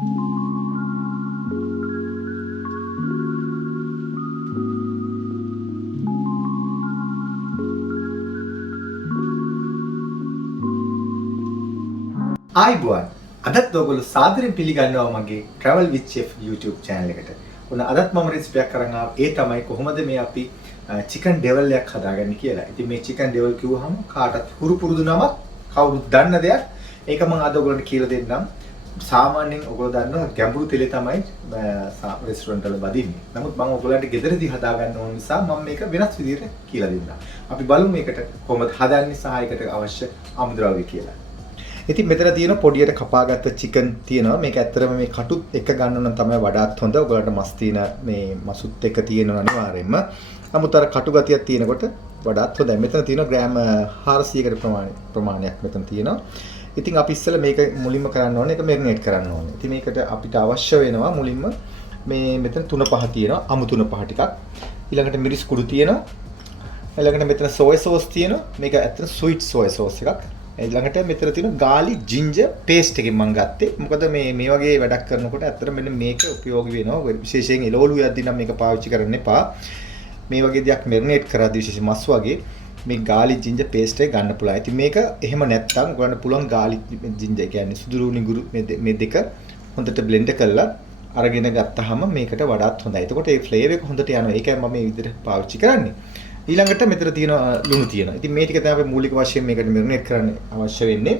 ආයිබුවන් අදත් ඔයගොල්ලෝ සාදරයෙන් පිළිගන්නවා මගේ travel with chef YouTube channel එකට. උන අදත් මම රෙසිපියක් අරන් ආවා. ඒ තමයි කොහොමද මේ අපි chicken devil එකක් හදාගන්නේ කියලා. ඉතින් මේ chicken devil කිව්වහම කාටත් හුරු පුරුදු නමක් කවුරුත් දන්න දෙයක්. ඒක මම අද ඔයගොල්ලන්ට කියලා දෙන්නම්. සාමාන්‍යයෙන් ඔයගොල්ලෝ දන්නවා ගැඹුරු තෙලේ තමයි රෙස්ටුරන්ට් වල බදින්නේ. නමුත් මම ඔයගොල්ලන්ට ගෙදරදී හදා ගන්න ඕන නිසා මම මේක වෙනස් විදිහට කියලා දෙන්නම්. අපි බලමු මේකට කොහොමද හදන්නේ සහ ඒකට අවශ්‍ය අමුද්‍රව්‍ය කියලා. ඉතින් මෙතන තියෙන පොඩියට කපාගත්ත චිකන් තියෙනවා. මේක ඇත්තටම මේ කටුත් එක ගන්න නම් තමයි වඩාත් හොඳ. ඔයගොල්ලන්ට මස් තියෙන මේ මසුත් එක තියෙනවා අනිවාර්යයෙන්ම. නමුත් අර කටු ගතියක් තියෙනකොට වඩාත් හොඳයි. මෙතන තියෙන ග්‍රෑම් 400කට ප්‍රමාණයක් මෙතන තියෙනවා. ඉතින් අපි ඉස්සෙල්ලා මේක මුලින්ම කරන්න ඕනේ ඒක මැරිනේට් කරන්න ඕනේ. ඉතින් මේකට අපිට අවශ්‍ය වෙනවා මුලින්ම මේ මෙතන 3-5 තියෙනවා. අමු 3-5 ටිකක්. ඊළඟට මිරිස් කුඩු තියෙනවා. ඊළඟට මෙතන සෝය සෝස් තියෙනවා. මේක ඇත්තට ස්වීට් සෝය සෝස් එකක්. ඊළඟට මෙතන තියෙන garlic ginger paste එකෙන් මම ගත්තේ. මොකද මේ වගේ වැඩක් කරනකොට ඇත්තට මෙන්න මේක ප්‍රයෝගී වෙනවා. විශේෂයෙන් එළවලු යද්දී නම් මේක පාවිච්චි කරන්න එපා. මේ වගේ දෙයක් මැරිනේට් කරද්දී විශේෂයෙන් මස් වගේ මේ garlic ginger paste එක ගන්න පුළුවන්. ඉතින් මේක එහෙම නැත්නම් ඔයගොල්ලන්ට පුළුවන් garlic ginger කියන්නේ සුදුරු නිගුරු මේ දෙක හොඳට blend කරලා අරගෙන ගත්තාම මේකට වඩාත් හොඳයි. එතකොට මේ flavour එක හොඳට යනවා. ඒකයි මම මේ විදිහට පාවිච්චි කරන්නේ. ඊළඟට මෙතන තියෙන ලුණු තියෙනවා. ඉතින් මේ ටික තමයි අපි මූලික වශයෙන් මේකට මැරිනේට් කරන්න අවශ්‍ය වෙන්නේ.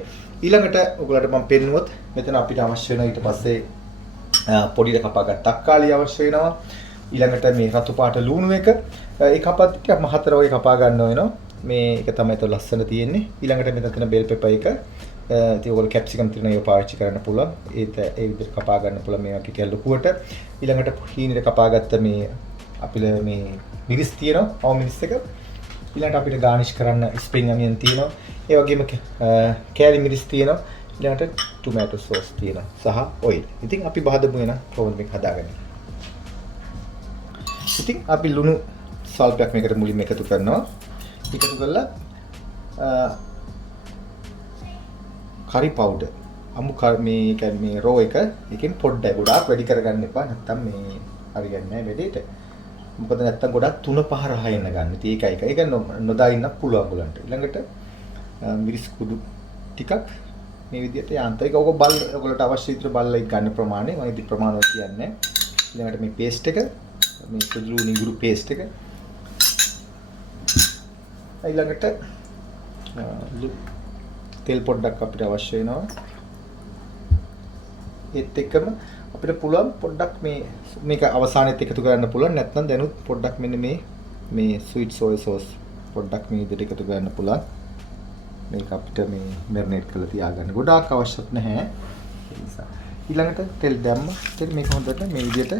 ඊළඟට ඔයගොල්ලන්ට මම පෙන්නුවොත් මෙතන අපිට අවශ්‍ය වෙන ඊට පස්සේ පොඩියට කපාගත් තක්කාලි අවශ්‍ය වෙනවා. ඊළඟට මේ රතු පාට ලුණු එක ඒ කපත් ටික මම 4 වගේ කපා ගන්න වෙනවා. මේ එක තමයි તો ලස්සන තියෙන්නේ. ඊළඟට මෙතන තියෙන බෙල් පෙපර් එක ඉතින් ඔයගොල්ලෝ කැප්සිකම් තියෙන ඒවා පාවිච්චි කරන්න පුළුවන්. ඒ විදිහට කපා ගන්න පුළුවන් මේ වගේ කැල්ලුකුවට. ඊළඟට හීනෙට කපාගත්ත මේ අපිට මේ මිරිස් තියෙනවා. අවු මිරිස් එක. ඊළඟට අපිට ගානිෂ් කරන්න ස්ප්‍රින්ග් අනියන් තියෙනවා. ඒ වගේම කෑලි මිරිස් තියෙනවා. ඊළඟට ටොමැටෝ සෝස් තියෙනවා. සහ ඔයිල්. ඉතින් අපි බහදමු එන කොහොමද මේක හදාගන්නේ. ඉතින් අපි ලුණු සල්පයක් මේකට මුලින්ම එකතු කරනවා. එකතු කරලා curry powder අමු මේ කියන්නේ මේ රෝ එක එකෙන් පොඩ්ඩයි ගොඩාක් වැඩි කරගන්න එපා. නැත්තම් මේ හරියන්නේ නැහැ වැඩේට. මොකද නැත්තම් ගොඩක් 3-5 රහ එන්න ගන්න. ඉතින් ඒකයි ඒක. ඒක නොදා ඉන්න පුළුවන් ගලන්ට. ඊළඟට මිරිස් කුඩු ටිකක් මේ විදිහට යාන්ත්‍ර ඒක ඔක බල් ඔයගොල්ලන්ට අවශ්‍ය විතර බල්ලා ගන්න ප්‍රමාණය මම ඉතින් ප්‍රමාණවත් කියන්නේ. ඊළඟට මේ පේස්ට් එක මේ සුදුළු නිගුරු පේස්ට් එක. ඊළඟට තෙල් පොඩ්ඩක් අපිට අවශ්‍ය වෙනවා. ඒත් එක්කම අපිට පුළුවන් පොඩ්ඩක් මේක අවසානයේත් එකතු කරන්න පුළුවන්. නැත්නම් දැනුත් පොඩ්ඩක් මෙන්න මේ sweet soy sauce පොඩ්ඩක් මේ විදිහට එකතු කරන්න පුළුවන්. මේක අපිට මේ මැරිනේට් කරලා තියාගන්න ගොඩාක් අවශ්‍යත් නැහැ. ඒ නිසා ඊළඟට තෙල් දැම්ම. මේක හොඳට මේ විදිහට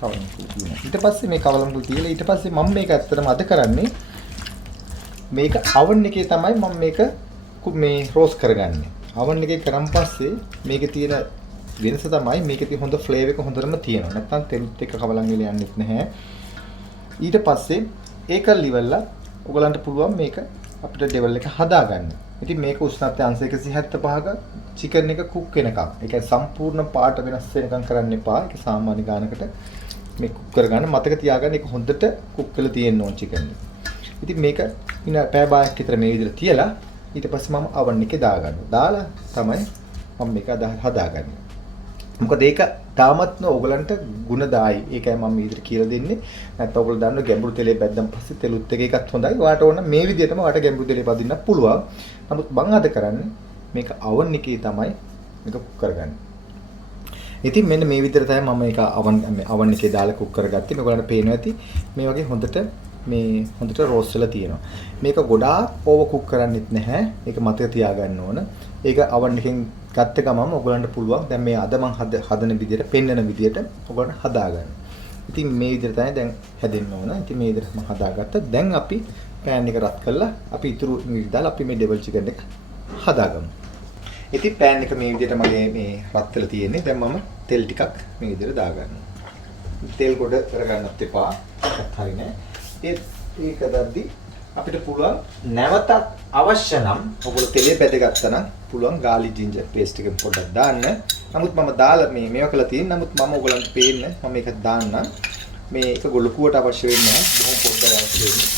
කවලම්කුල් තියෙනවා. ඊට පස්සේ මේ කවලම්කුල් තියලා ඊට පස්සේ මම මේක ඇත්තටම අද කරන්නේ මේක oven එකේ තමයි මම මේක මේ රෝස්ට් කරගන්නේ. oven එකේ කරන් පස්සේ මේකේ තියෙන වෙනස තමයි මේකේ තියෙන හොඳ ෆ්ලේවර් එක හොඳටම තියෙනවා. නැත්තම් තෙලුත් එක්ක කවලම් වෙලා යන්නෙත් නැහැ. ඊට පස්සේ ඒක liverලා ඔයගලන්ට පුළුවන් මේක අපිට ඩෙවල් එක හදාගන්න. ඉතින් මේක උෂ්ණත්වය අංශ 175ක චිකන් එක කුක් වෙනකම්. ඒ කියන්නේ සම්පූර්ණ පාට වෙනස් වෙනකම් කරන්න එපා. ඒක සාමාන්‍ය ගානකට මේ කුක් කරගන්න මතක තියාගන්න ඒක හොඳට කුක් කරලා තියෙන්න ඕන චිකන් එක. ඉතින් මේක පැය භාගයක් විතර මේ විදිහට තියලා ඊට පස්සේ මම oven එකේ දාගන්නවා. දාලා තමයි මම මේක හදාගන්නේ. මොකද ඒක තාමත් ඔයගලන්ට ಗುಣදායි. ඒකයි මම මේ විදිහට කියලා දෙන්නේ. නැත්නම් ඔයගොල්ලෝ දන්න ගැඹුරු තෙලේ බැද්දන් පස්සේ තෙලුත් එක එකත් හොඳයි. ඔයාට ඕන මේ විදිහටම ඔයාට ගැඹුරු තෙලේ බදින්න පුළුවන්. නමුත් මම අද කරන්නේ මේක oven එකේ තමයි මේක කුක් කරගන්නේ. ඉතින් මෙන්න මේ විදිහට තමයි මම මේක oven එකේ දාලා කුක් කරගත්තේ. මේගොල්ලන්ට පේනවා ඇති මේ වගේ හොඳට රෝස්ට් වෙලා තියෙනවා. මේක ගොඩාක් ඕවර් කුක් කරන්නෙත් නැහැ. ඒක මතක තියාගන්න ඕන. ඒක oven එකෙන් ගත්ත ගමන් ඔයගොල්ලන්ට පුළුවන් දැන් මේ අද මම හදන විදිහට පෙන්වන විදිහට ඔයගොල්ලන්ට හදාගන්න. ඉතින් මේ විදිහට තමයි දැන් හැදෙන්න ඕන. ඉතින් මේ විදිහට මම හදාගත්තා. දැන් අපි pan එක රත් කරලා අපි ඉතුරු මිරිස් දාලා අපි මේ ඩබල් චිකන් එක හදාගමු. ඉතින් pan එක මේ විදිහට මගේ මේ රත් වෙලා තියෙන්නේ. දැන් මම තෙල් ටිකක් මේ විදිහට දාගන්නවා. තෙල් ගොඩ කරගන්නත් එපා. ඒකත් හරිනේ. ඒක දැද්දි අපිට පුළුවන් නැවතත් අවශ්‍ය නම් ඔයගොල්ලෝ තෙලේ බැදගත්තා නම් පුළුවන් garlic ginger paste එක පොඩ්ඩක් දාන්න. නමුත් මම දාලා මේවා කළා තියෙන. නමුත් මම ඔයගොල්ලන්ට පේන්න මම මේක දාන්නම්. මේ එක ගොළුකුවට අවශ්‍ය වෙන්නේ නැහැ. බොහොම පොඩ්ඩක් අවශ්‍ය වෙන්නේ.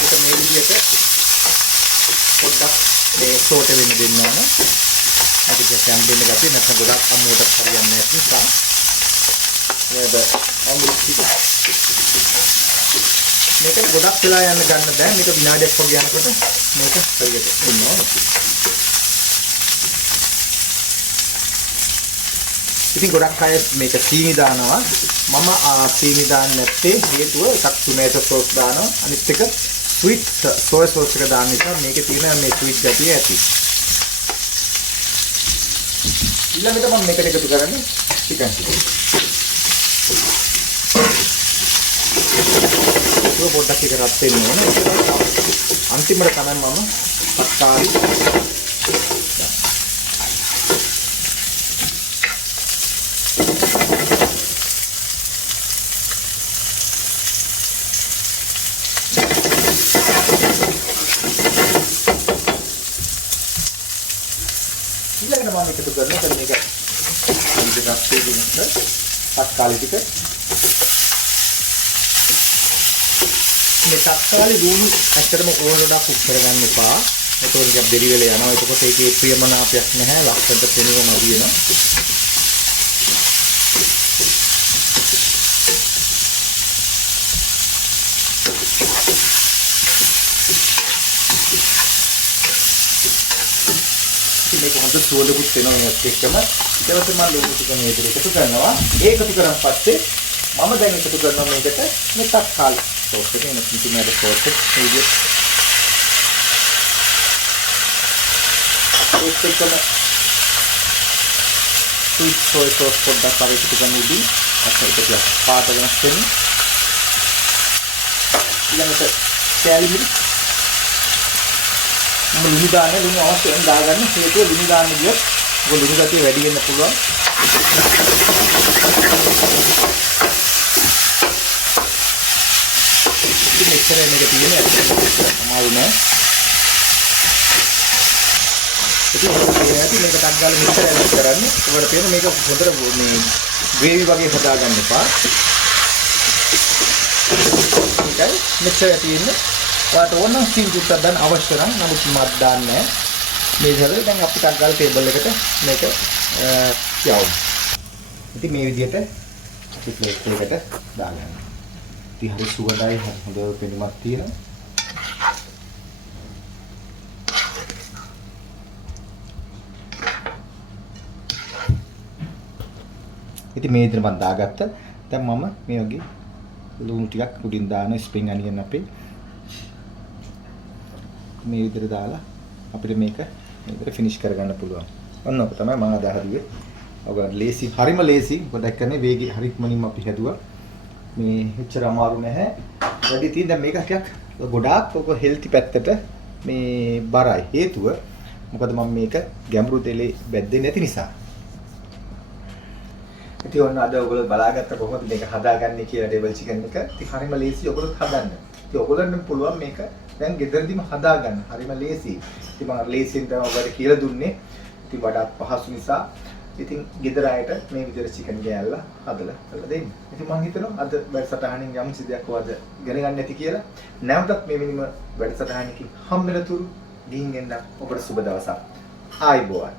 ඒක මේ විදිහට පොඩ්ඩක් මේ සෝට වෙන්න දෙන්න ඕන. අපිට කැම්බෙන්න ගැටේ නැත්නම් ගොඩක් අමුවට හරියන්නේ නැති නිසා. මේක අමුලු ටික. මේක ගොඩක් වෙලා යන්න ගන්න බෑ. මේක විනාඩියක් වගේ යනකොට මේක හරියට එන්න ඕන. ඉතින් ගොඩක් අය මේක සීනි දානවා. මම සීනි දාන්නේ නැත්තේ හේතුව එකක් ටොමැටෝ සෝස් දානවා. අනිත් එක ස්වීට් සෝයා සෝස් එක දාන්න නිසා මේකේ තියෙන මේ ස්වීට් ගතිය ඇති. ඊළඟට මම මේකට එකතු කරන්නේ චිකන් ටික. ඒක පොඩ්ඩක් එක රත් වෙන්න ඕන. අන්තිමට තමයි මම තක්කාලි ඊළඟට මම එකතු කරනවා දැන් මේක විදිහට දෙන්නත් තක්කාලි ටික මේ තක්කාලි ලුණු ඇත්තටම ඕනෝඩා කුක් කරගන්න එපා. ඒකෝ ටිකක් දෙරි වෙලා යනවා. එතකොට ඒකේ ප්‍රියමනාපයක් නැහැ. ලස්සනට පෙනුම මදිනවා. මේක හොඳ සුවඳකුත් එනවා මේවත් එක්කම. ඊට පස්සේ මම ලුණු ටික මේකට එකතු කරනවා. ඒක එකතු කරන් පස්සේ මම දැන් එකතු කරනවා මේකට මේ තක්කාලි සෝස් එක එන ටොමැටෝ සෝස් එක විදිහට. ඒත් එක්කම ස්වීට් සෝයා සෝස් පොඩ්ඩක් අර එකතු කරනදී අපිට ඒක පාට වෙනස් වෙන්නේ. ඊළඟට කෑලි මිරිස් මම ලුණු දාන්නේ ලුණු අවශ්‍ය වෙන දාගන්න. හේතුව ලුණු දාන්න ගියොත් ඔය ලුණු ගතිය වැඩි වෙන්න පුළුවන්. ඉතින් මෙච්චර මේක තියෙන්නේ අමාරු නෑ. ඉතින් මේක ටක් ගාලා මෙච්චර ඇඩ් කරන්නේ. ඔයාලට පේන මේක හොඳට මේ ග්‍රේවි වගේ හදාගන්න එපා. ඒකයි මෙච්චර තියෙන්නේ. ඔයාලට ඕන නම් ස්ටිම් චුට්ටක් දාන්න අවශ්‍ය නම් නමුත් මත් දාන්නේ නැහැ. මේ විදිහට දැන් අපි ටක් ගාලා ටේබල් එකට මේක යවමු. ඉතින් මේ විදිහට අපි ප්ලේට් එකකට දාගන්න. ඉතින් හරි සුවඳයි හොඳ පෙනුමක් තියෙනවා. ඉතින් මේ විදිහට මම දාගත්තා. දැන් මම මේ වගේ ලුණු ටිකක් උඩින් දාන ස්ප්‍රින්ග් අනියන් අපේ මේ විදිහට දාලා අපිට මේක මේකට ෆිනිෂ් කරගන්න පුළුවන්. ඔන්න ඔක තමයි මම අද හරියේ. ඔයගොල්ලෝ ලේසි, හරිම ලේසි. ගොඩක් කරන්නේ වේගී හරි ඉක්මනින්ම අපි හැදුවා. මේ එච්චර අමාරු නැහැ. වැඩි තියෙන දැන් මේක ටිකක් ගොඩාක් ඔක හෙල්ති පැත්තට මේ බරයි. හේතුව මොකද මම මේක ගැඹුරු තෙලේ බැද්දේ නැති නිසා. ඉතින් ඔන්න අද ඔයගොල්ලෝ බලාගත්ත කොහොමද මේක හදාගන්නේ කියලා ටේබල් චිකන් එක. ඉතින් හරිම ලේසි ඔයගොල්ලොත් හදන්න. ඉතින් ඔයගොල්ලන්ට පුළුවන් මේක දැන් ගෙදරදීම හදාගන්න. හරිම ලේසි. ඉතින් මම ලේසියෙන් තමයි ඔයාලට කියලා දුන්නේ. ඉතින් වඩාත් පහසු නිසා ඉතින් ගෙදර අයට මේ විදිහට චිකන් ගෑල්ලා හදලා දෙන්න. ඉතින් මම හිතනවා අද වැඩසටහනින් යම් සිදයක් ඔයාද ඉගෙන ගන්න ඇති කියලා. නැවතත් මේ වෙනම වැඩසටහනකින් හම්බෙනතුරු ගිහින් එන්න ඔබට සුබ දවසක්. ආයිබෝවන්.